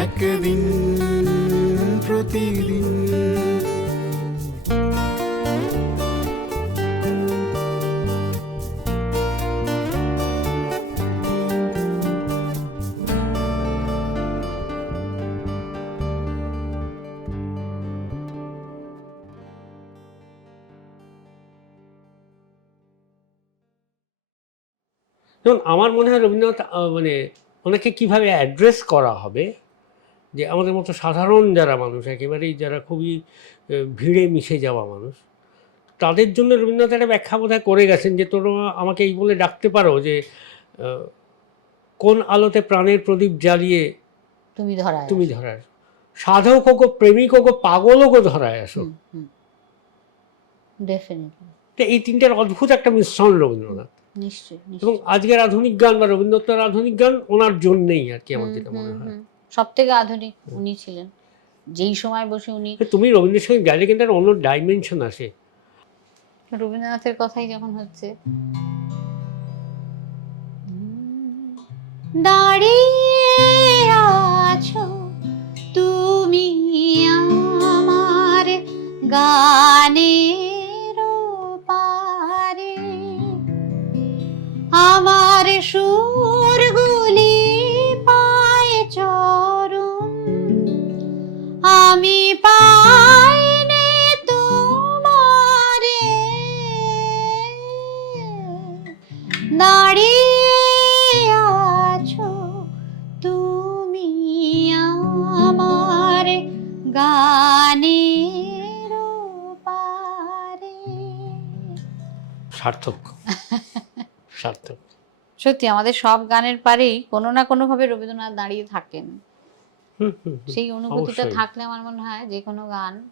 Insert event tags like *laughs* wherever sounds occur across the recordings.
একদিন প্রতিদিন। যেমন আমার মনে হয় রবীন্দ্রনাথ মানে ওনাকে কীভাবে অ্যাড্রেস করা হবে যে আমাদের মতো সাধারণ যারা মানুষ একেবারেই যারা খুবই ভিড়ে মিশে যাওয়া মানুষ তাদের জন্য রবীন্দ্রনাথ একটা ব্যাখ্যা বোধহয় করে গেছেন যে তোমরা আমাকে এই বলে ডাকতে পারো যে কোন আলোতে প্রাণের প্রদীপ জ্বালিয়ে তুমি ধরায় তুমি ধরায় সাধক হোক প্রেমিক হোক পাগল হোক ধরায় আসো। ডেফিনেটলি তো এই তিনটার অদ্ভুত একটা মিশ্রণ রবীন্দ্রনাথ। নিশ্চয়ই এবং আজকের আধুনিক গান বা রবীন্দ্রনাথের আধুনিক গান ওনার জন্যেই আর কি আমার যেটা মনে হয়। সব থেকে আধুনিক উনি ছিলেন। যেই সময় বসে উনি তুমি রবীন্দ্রের সঙ্গে গাইলে কিন্তু একটা অন্য ডাইমেনশন আসে। রবীন্দ্রনাথের কথাই যখন হচ্ছে। দাঁড়িয়ে আছো তুমি আমার গানের সার্থক। *laughs* সার্থক। সত্যি আমাদের সব গানের পারেই কোনো না কোনো ভাবে রবীন্দ্রনাথ দাঁড়িয়ে থাকেন। সেই অনুভূতিটা থাকলে আমার মনে হয় যে কোনো গান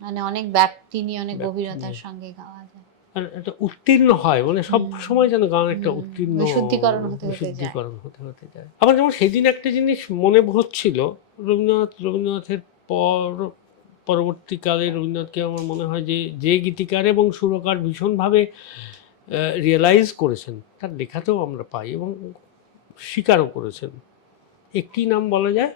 মানে অনেক ব্যক্তি নিয়ে অনেক গভীরতার সঙ্গে গাওয়া যায়। আর একটা উত্তীর্ণ হয় মানে সব সময় যেন গান একটা উত্তীর্ণ বিশুদ্ধীকরণ হতে হতে যায়। হতে হতে যায়। আমার যেমন সেদিন একটা জিনিস মনে হচ্ছিল রবীন্দ্রনাথ রবীন্দ্রনাথের পর পরবর্তীকালে রবীন্দ্রনাথকে আমার মনে হয় যে যে গীতিকার এবং সুরকার ভীষণভাবে রিয়েলাইজ করেছেন তার লেখাতেও আমরা পাই এবং স্বীকারও করেছেন। একটি নাম বলা যায়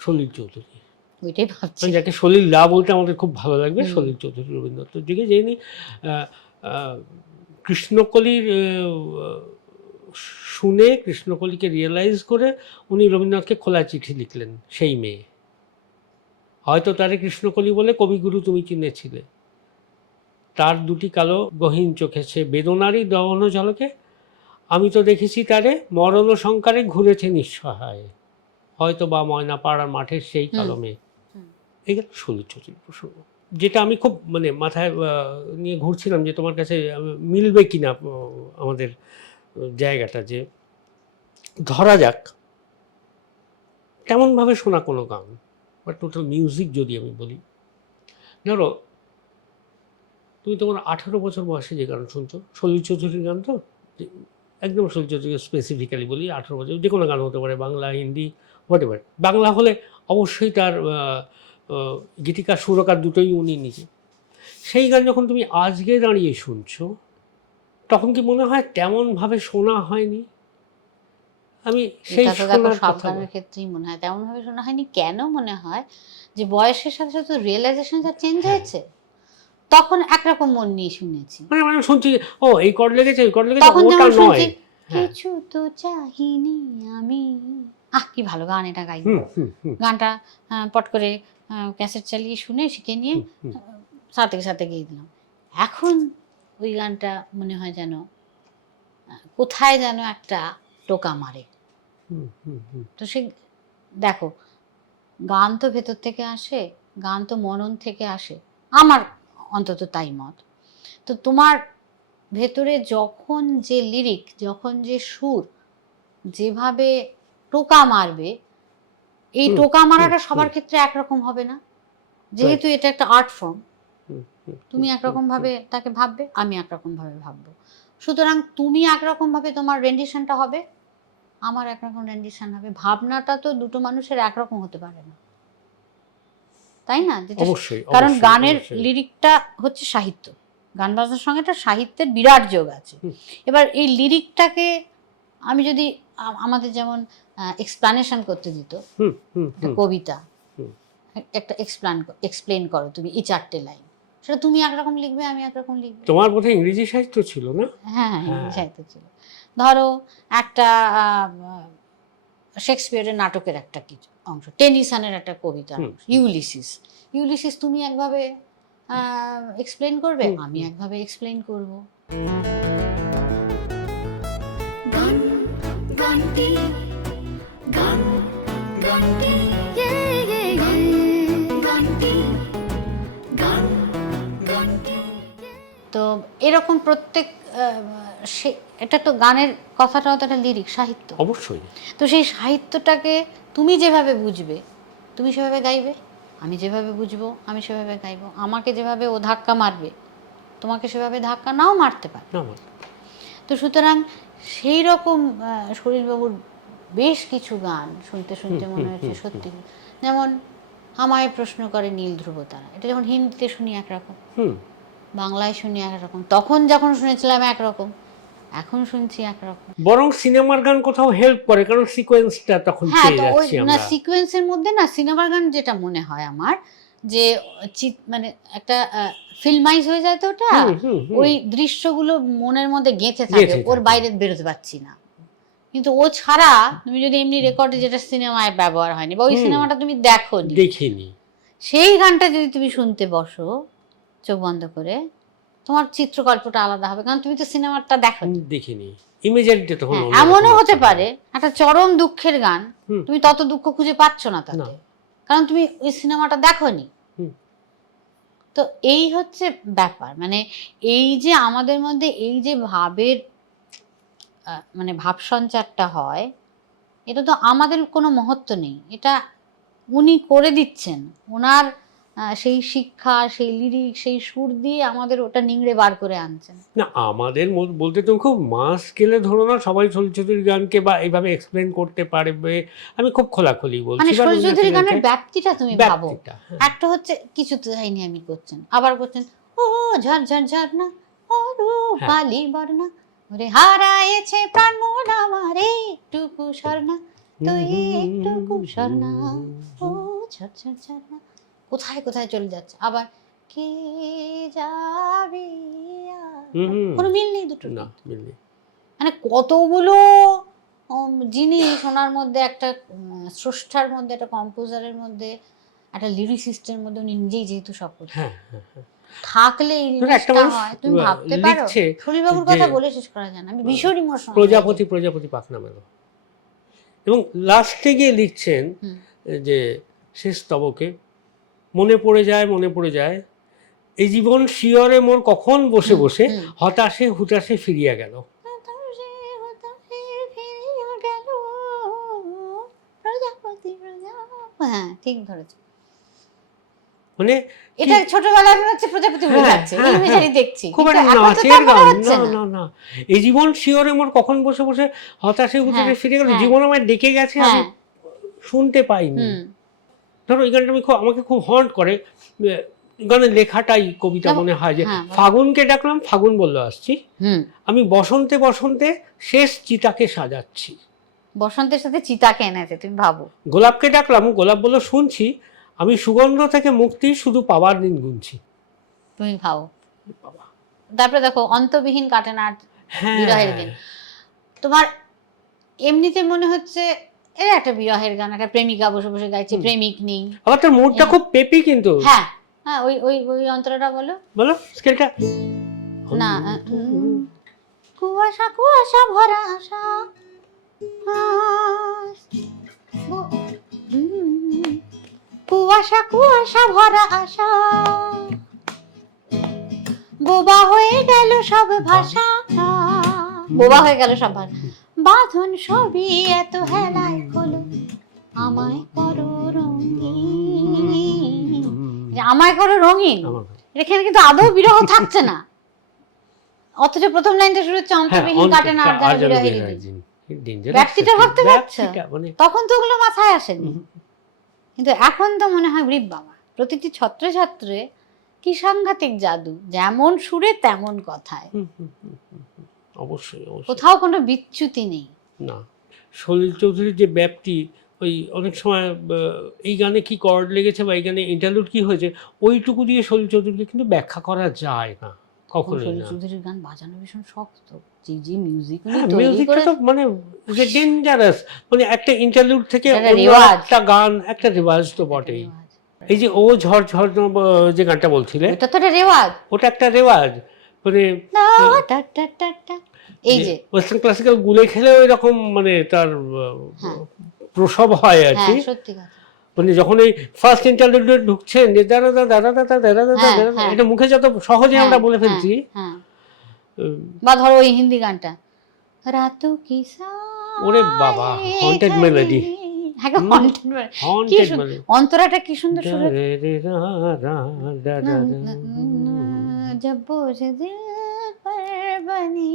সলিল চৌধুরী। ওইটাই ভাবছি। মানে যাকে সলিল লা বলতে আমাদের খুব ভালো লাগবে সলিল চৌধুরী রবীন্দ্রনাথ যুগে যিনি কৃষ্ণকলির শুনে কৃষ্ণকলিকে রিয়েলাইজ করে উনি রবীন্দ্রনাথকে খোলা চিঠি লিখলেন সেই মেয়ে। হয়তো তারে কৃষ্ণকলি বলে কবিগুরু তুমি চিনেছিলে। তার দুটি কালো গহীন চোখে সে বেদনারই দহন ঝলকে আমি তো দেখেছি তারে মরণ সংকারে ঘুরেছে নিঃসহায়। হয়তো বা ময়না পাড়ার মাঠের সেই কালো মেয়ে। এই গেল প্রসঙ্গ। যেটা আমি খুব মানে মাথায় নিয়ে ঘুরছিলাম যে তোমার কাছে মিলবে কিনা আহ, আমাদের জায়গাটা যে ধরা যাক তেমনভাবে শোনা কোনো গান? বা টোটাল মিউজিক যদি আমি বলি। ধরো, তুমি তোমার আঠারো বছর বয়সে যে গান শুনছো সলিল চৌধুরীর গান তো? একদম সলিল চৌধুরী স্পেসিফিক্যালি বলি, আঠারো বছর, যে কোনো গান হতে পারে, বাংলা, হিন্দি হোয়াট এভার বাংলা হলে অবশ্যই তার গীতিকার সুরকার দুটোই উনি নিজে। সেই গান যখন তুমি আজকে দাঁড়িয়ে শুনছো, তখন কি মনে হয় তেমনভাবে শোনা হয়নি? আমি সেই এটা তো দেখো শোনার সব কথা গানের বলছি। ক্ষেত্রেই মনে হয় তেমন ভাবে শোনা হয়নি। কেন মনে হয় যে বয়সের সাথে সাথে রিয়েলাইজেশন যা চেঞ্জ হ্যাঁ। হয়েছে? তখন একরকম মন নিয়ে শুনেছি। মানে মানে শুনছি ও এই কর্ড লেগেছে ওই কর্ড লেগেছে তখন ওটা নয় শুনছি হ্যাঁ। কিছু তো চাহিনি আমি। আহ কি ভালো গান এটা গাই। গানটা পট করে ক্যাসেট চালিয়ে শুনে শিখে নিয়ে। সাথে সাথে গিয়ে দিলাম। এখন ওই গানটা মনে হয় যেন কোথায় যেন একটা টোকা মারে। তো সে দেখো গান তো ভেতর থেকে আসে গান তো মনন থেকে আসে। আমার অন্তত তাই মত। তো তোমার ভেতরে যখন যে লিরিক যখন যে সুর যেভাবে টোকা মারবে এই টোকা মারাটা সবার ক্ষেত্রে একরকম হবে না। যেহেতু এটা একটা আর্ট ফর্ম তুমি একরকম ভাবে তাকে ভাববে আমি একরকম ভাবে ভাববো। সুতরাং তুমি একরকম ভাবে তোমার রেন্ডিশনটা হবে। আমার একরকম রেন্ডিশন হবে। ভাবনাটা তো দুটো মানুষের একরকম হতে পারে না। তাই না? যেটা কারণ গানের লিরিকটা হচ্ছে সাহিত্য। গান বাজনার সঙ্গে একটা সাহিত্যের বিরাট যোগ আছে। এবার এই লিরিকটাকে আমি যদি আমাদের যেমন এক্সপ্লানেশন করতে দিত হুম, হুম, কবিতা। একটা এক্সপ্লেন এক্সপ্লেন করো তুমি এই চারটে লাইন সেটা তুমি একরকম লিখবে আমি একরকম লিখব। তোমার বোধহয় ইংরেজি সাহিত্য ছিল না? হ্যাঁ হ্যাঁ হ্যাঁ। সাহিত্য ছিল। ধরো একটা শেক্সপিয়ারের নাটকের একটা কিছু অংশ টেনিসনের একটা কবিতা। ইউলিসিস। ইউলিসিস তুমি একভাবে এক্সপ্লেন করবে? আমি একভাবে এক্সপ্লেন করব। গান গানটি গানটি তো এরকম প্রত্যেক সে এটা তো গানের কথাটাও তো একটা লিরিক সাহিত্য। অবশ্যই। তো সেই সাহিত্যটাকে তুমি যেভাবে বুঝবে তুমি সেভাবে গাইবে? আমি যেভাবে বুঝব আমি সেভাবে গাইবো। আমাকে যেভাবে ও ধাক্কা মারবে তোমাকে সেভাবে ধাক্কা নাও মারতে পারে। তো সুতরাং সেই রকম সলিলবাবুর বেশ কিছু গান শুনতে শুনতে মনে হয়েছে সত্যি। যেমন আমায় প্রশ্ন করে নীল ধ্রুব তারা এটা যখন হিন্দিতে শুনি একরকম। হুম। বাংলায় শুনি একরকম। তখন যখন শুনেছিলাম একরকম এখন শুনছি একরকম। বরং সিনেমার গান কোথাও হেল্প করে কারণ সিকোয়েন্সটা তখন হ্যাঁ তো ওই না সিকোয়েন্সের মধ্যে না সিনেমার গান যেটা মনে হয় আমার যে মানে একটা ফিল্মাইজ হয়ে যায় তো ওটা। ওই দৃশ্যগুলো মনের মধ্যে গেঁথে থাকে ওর বাইরে বেরোতে পারছি না। কিন্তু ও ছাড়া তুমি যদি এমনি রেকর্ডে যেটা সিনেমায় ব্যবহার হয়নি বা ওই সিনেমাটা তুমি দেখো দেখিনি। সেই গানটা যদি তুমি শুনতে বসো চোখ বন্ধ করে তোমার চিত্রকল্পটা আলাদা হবে কারণ তুমি তো সিনেমাটা দেখো দেখিনি। ইমেজারিটা তখন হ্যাঁ, অন্যরকম এমনও হতে পারে একটা চরম দুঃখের গান তুমি তত দুঃখ খুঁজে পাচ্ছ না। তাতে। কারণ তুমি ওই সিনেমাটা দেখোনি। তো এই হচ্ছে ব্যাপার মানে এই যে আমাদের মধ্যে এই যে ভাবের মানে ভাব সঞ্চারটা হয় এটা তো আমাদের কোনো মহত্ব নেই। এটা উনি করে দিচ্ছেন ওনার সেই শিক্ষা সেই লিরিক সেই সুর দিয়ে আমাদের ওটা নিংড়ে বার করে আনছেন। না আমাদের বলতে তুমি খুব মাস স্কেলে ধরো না সবাই চলচ্চিত্রের গানকে বা এইভাবে এক্সপ্লেন করতে পারবে। আমি খুব খোলাখুলি বলছি মানে শরীর চৌধুরী গানের ব্যাপ্তিটা তুমি ভাবো। হ্যাঁ। একটা হচ্ছে কিছু তো চাইনি আমি করছেন আবার করছেন ও ঝর ঝর ঝরনা ও রূপালি বর্ণা ওরে হারায়েছে প্রাণ মন আমার একটুকু স্বর্ণা তুই একটুকু স্বর্ণা ও ঝর ঝর ঝরনা কোথায় কোথায় চলে যাচ্ছে? আবার কে যাবি হুম। কোনো মিল নেই দুটো না মিল নেই। মানে কতগুলো জিনিস ওনার মধ্যে একটা স্রষ্টার মধ্যে একটা কম্পোজারের মধ্যে একটা লিরিসিস্টের মধ্যে উনি নিজেই যেহেতু সব করছেন হ্যাঁ হ্যাঁ হ্যাঁ। থাকলে হয় তুমি ভাবতে পারো। শরীরবাবুর কথা বলে শেষ করা যায় না। আমি ভীষণ ইমোশনাল প্রজাপতি প্রজাপতি পাক নামেরও এবং লাস্টে গিয়ে লিখছেন যে শেষ স্তবকে মনে পড়ে যায় মনে পড়ে যায়। এই জীবন শিয়রে মোর কখন বসে বসে হতাশে হুতাশে ফিরিয়া গেল। হ্যাঁ ঠিক ধরেছ। মানে এটা ছোটবেলায় মনে হচ্ছে প্রজাপতি হ্যাঁ, বোঝাচ্ছে হ্যাঁ, ইমেজারি হ্যাঁ। দেখছি। খুব একটা নাচের গান। না না। না না। এই জীবন শিয়রে মোর কখন বসে বসে হতাশে হুতাশে হ্যাঁ, ফিরে গেল হ্যাঁ। জীবন আমায় ডেকে গেছে আমি হ্যাঁ। শুনতে পাইনি। ধরো এই গানটা আমি খুব আমাকে খুব হন্ট করে। গানের লেখাটাই কবিতা মনে হয় যে হ্যাঁ, ফাগুনকে ডাকলাম ফাগুন বলল আসছি। আমি বসন্তে বসন্তে শেষ চিতাকে সাজাচ্ছি। বসন্তের সাথে চিতাকে এনেছে তুমি ভাবো। গোলাপকে ডাকলাম গোলাপ বলল শুনছি। আমি সুগন্ধ থেকে মুক্তি শুধু পাওয়ার দিন গুনছি। তুমি ভাবো। তারপরে দেখো অন্তবিহীন কাটে না হ্যাঁ। বিরহের দিন। তোমার এমনিতে মনে হচ্ছে এর একটা বিরহের গান একটা প্রেমিকা বসে বসে গাইছে প্রেমিক নেই। আবার তোর মুডটা খুব পেপি কিন্তু। হ্যাঁ। হ্যাঁ ওই ওই ওই অন্তরটা বলো। বলো স্কেলটা। না কুয়াশা কুয়াশা ভরা আশা। কুয়াশা কুয়াশা ভরা আশা। বোবা হয়ে গেল সব ভাষা। বোবা হয়ে গেল সব ভাষা। বাঁধন সবই এত হেলায়। হলো আমায় করো রঙিন। আমায় করো রঙিন? এখানে কিন্তু আদৌ বিরহ থাকছে না। অথচ প্রথম লাইনটা শুরু হচ্ছে হ্যাঁ অন্তর্বিহীন কাটে না আর বিরহের ব্যক্তিটা ভাবতে পারছ? মানে তখন তো ওগুলো মাথায় আসেনি। কিন্তু এখন তো মনে হয় রিপ বাবা। প্রতিটি ছত্রে ছত্রে কি সাংঘাতিক জাদু? যেমন সুরে তেমন কথায়। অবশ্যই কোথাও কোনো বিচ্যুতি নেই। না। সলিল চৌধুরীর যে ব্যাপ্তি ওই অনেক সময় এই গানে কি কর্ড লেগেছে বা এই গানে ইন্টারলুড কি হয়েছে ওইটুকু দিয়ে সলিল চৌধুরীকে কিন্তু ব্যাখ্যা করা যায় না কখনোই শরীর চৌধুরীর গান বাজানো ভীষণ শক্ত যে যে মিউজিক হ্যাঁ মিউজিকটা তো মানে ডেঞ্জারাস মানে একটা ইন্টারলুড থেকে একটা গান একটা রেওয়াজ তো বটেই। এই যে ও ঝড় ঝড় যে গানটা বলছিলে এটা তো একটা রেওয়াজ। ওটা একটা রেওয়াজ মানে। এই যে ওয়েস্টার্ন ক্লাসিক্যাল গুলে খেলে ওই রকম মানে তার হ্যাঁ। প্রসব হয় আর কি হ্যাঁ সত্যি কথা মানে যখন এই ফার্স্ট ইন্টারলুডে ঢুকছেন যে দাদা দাদা দাদা দাদা দাদা দাদা হ্যাঁ, দাদা হ্যাঁ। এটা মুখে যত সহজে আমরা হ্যাঁ, বলে হ্যাঁ, ফেলছি হ্যাঁ উম, বা ধরো ওই হিন্দি গানটা রাতু কি ওরে বাবা, haunted melody. হ্যাঁ হুম। haunted melody। কি haunted সুন্দর- মানে অন্তরাটা কি সুন্দর সুরে রে রে রা রা ডা ডা ডা। जब बोझ दिल पर बनी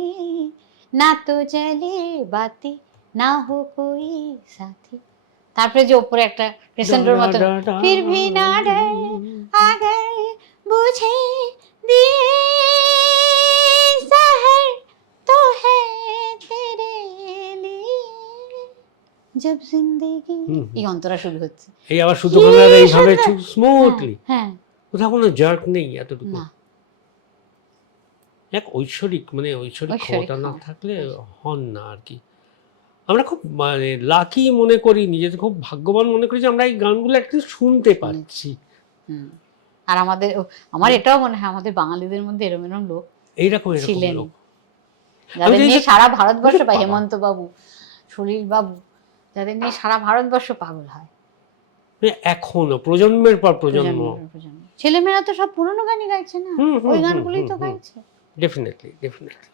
ना तो चले बातें না হো সাথী। তারপরে যে উপরে একটা ক্রেসেন্ডোর মতো ফির ভি না আগে বুঝে দিয়ে শহর তো হে তেরে জব জিন্দেগি। এই অন্তরা শুরু হচ্ছে। এই আবার শুধু স্মুথলি হ্যাঁ, হ্যাঁ কোথাও কোনো জার্ক নেই এতটুকু? এক ঐশ্বরিক মানে ঐশ্বরিক ক্ষমতা না হ্যাঁ। থাকলে হন না আর কি। আমরা খুব মানে লাকি মনে করি নিজেদের খুব ভাগ্যবান মনে করি যে আমরা এই গানগুলো একটু শুনতে পাচ্ছি। আর আমাদের আমার এটাও মনে হয় আমাদের বাঙালিদের মধ্যে এরম এরম লোক এইরকম এরকম ছিলেন। লোক। যাদের নিয়ে সারা ভারতবর্ষ বা হেমন্ত বাবু সলিল বাবু যাদের নিয়ে সারা ভারতবর্ষ পাগল হয়। মানে এখনও প্রজন্মের পর প্রজন্ম। ছেলেমেয়েরা তো সব পুরনো গানই গাইছে না? ওই গানগুলোই তো। গাইছে। Definitely definitely